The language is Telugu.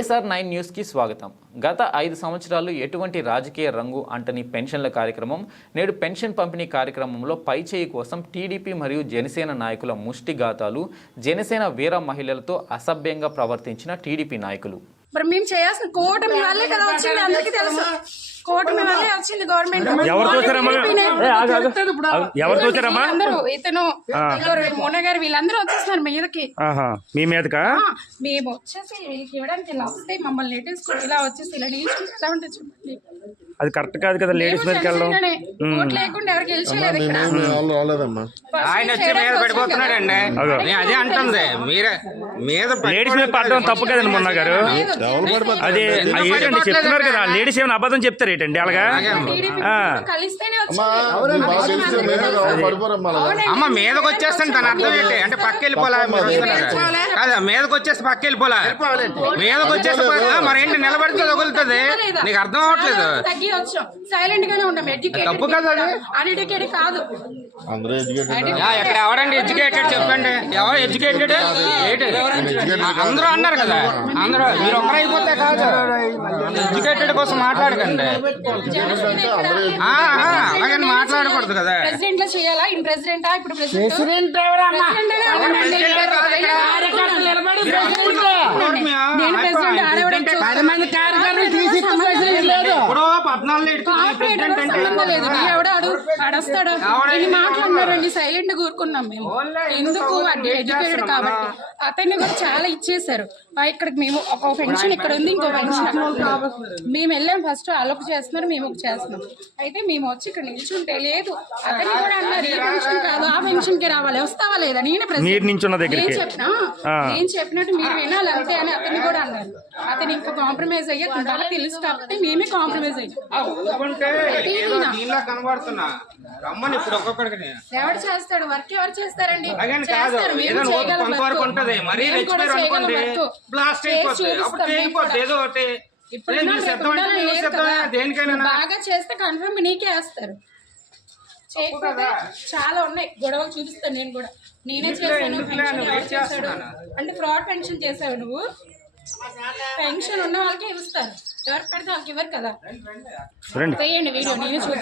ISR9 న్యూస్కి స్వాగతం. గత 5 సంవత్సరాలు ఎటువంటి రాజకీయ రంగు అంటని పెన్షన్ల కార్యక్రమం నేడు పెన్షన్ పంపిణీ కార్యక్రమంలో పైచేయి కోసం టీడీపీ మరియు జనసేన నాయకుల ముష్టిఘాతాలు, జనసేన వీర మహిళలతో అసభ్యంగా ప్రవర్తించిన టీడీపీ నాయకులు. మరి మేము చేయాల్సిన కూటమి వల్లే కదా వచ్చింది, అందరికీ తెలుసు. కూటమి వల్లే వచ్చింది గవర్నమెంట్. అందరూ ఇతను మోన గారు వీళ్ళందరూ వచ్చేస్తున్నారు మీదకి. మీ మీదకా మేము వచ్చేసి వీళ్ళకి ఇవ్వడానికి ఇలా వస్తే మమ్మల్ని నెట్టేసుకుని ఇలా వచ్చేసి ఇలా నిల్చుంటే ఎలా ఉంటుంది చెప్పండి. అది కరెక్ట్ కాదు కదా, లేడీస్ మీదకి వెళ్ళడం. ఓట్లు లేకుండా ఎవరికి గెలిచలేదు ఇక్కడ. ఆయన వచ్చి మీద పడిపోతున్నాడండి. అదే అంటుంది, మీరే మీద లేడీస్ మీద పడడం తప్పు కదండి మొన్న గారు. అదే ఏంటండి చెప్తున్నారు కదా, లేడీస్ ఏమైనా అబద్ధం చెప్తారు ఏంటండి అలాగా? కలిస్తేనే అమ్మ మీదకి వచ్చేస్తాను తన అర్థం ఏంటి అంటే పక్క వెళ్ళిపోలే కాదా, మీదకి వచ్చేస్తే పక్క వెళ్ళిపోలే, మీదకి వచ్చేస్తే మరేంటి నిలబడితే తగులుతుంది, నీకు అర్థం అవ్వట్లేదు. సైలెంట్ గానే ఉంటాం. తప్పు కదా, అన్ఎడ్యుకేటెడ్ కాదు. ఇక్కడ ఎవరండి ఎడ్యుకేటెడ్ చెప్పండి, ఎవరు ఎడ్యుకేటెడ్? అందరూ అన్నారు కదా, అందరూ మీరు ఒక్కరైపోతే కాదు, ఎడ్యుకేటెడ్ కోసం మాట్లాడకండి. అలాగని మాట్లాడకూడదు కదా. ప్రెసిడెంట్ లో చేయాలా? ఇన్ ప్రెసిడెంటా? ఇప్పుడు ప్రెసిడెంట్ అడస్తాడు మాట్లాడినారండి. సైలెంట్ కూరుకున్నాం మేము. ఎందుకు ఎడ్యుకేటెడ్ కాబట్టి అతన్ని కూడా చాలా ఇచ్చేసారు. ఇక్కడికి మేము ఒక పెన్షన్ ఇక్కడ ఉంది, ఇంకో పెన్షన్ మేము వెళ్ళాం. ఫస్ట్ అలొక చేస్తున్నారు, మేము ఒక చేస్తున్నాం. అయితే మేము వచ్చి ఇక్కడ నిల్చుంటే లేదు, అతన్ని కూడా అన్నారు ఈ పెన్షన్ కాదు ఆ పెన్షన్ కి రావాలి, వస్తావా లేదా? నేను చెప్పినట్టు మీరు వినాలి అంతే అని అతన్ని కూడా అన్నారు. అతను ఇంకా కాంప్రమైజ్ అయ్యి బాగా తెలుసు కాబట్టి మేమే కాంప్రమైజ్ అయ్యాం. ఎవరు చేస్తాడు వర్క్? ఎవరు చేస్తారండి? బాగా చేస్తే కన్ఫర్మ్ నీకే వేస్తారు. చేయకపోతే చాలా ఉన్నాయి గొడవలు చూపిస్తాను. నేను కూడా నేనే చేశాను అంటే ఫ్రాడ్ పెన్షన్ చేసావు నువ్వు. పెన్షన్ ఉన్న వాళ్ళకే ఇస్తారు, ఎవరు పెడితే వాళ్ళకి ఇవ్వరు కదా. వీడియో నేను చూపిస్తాను.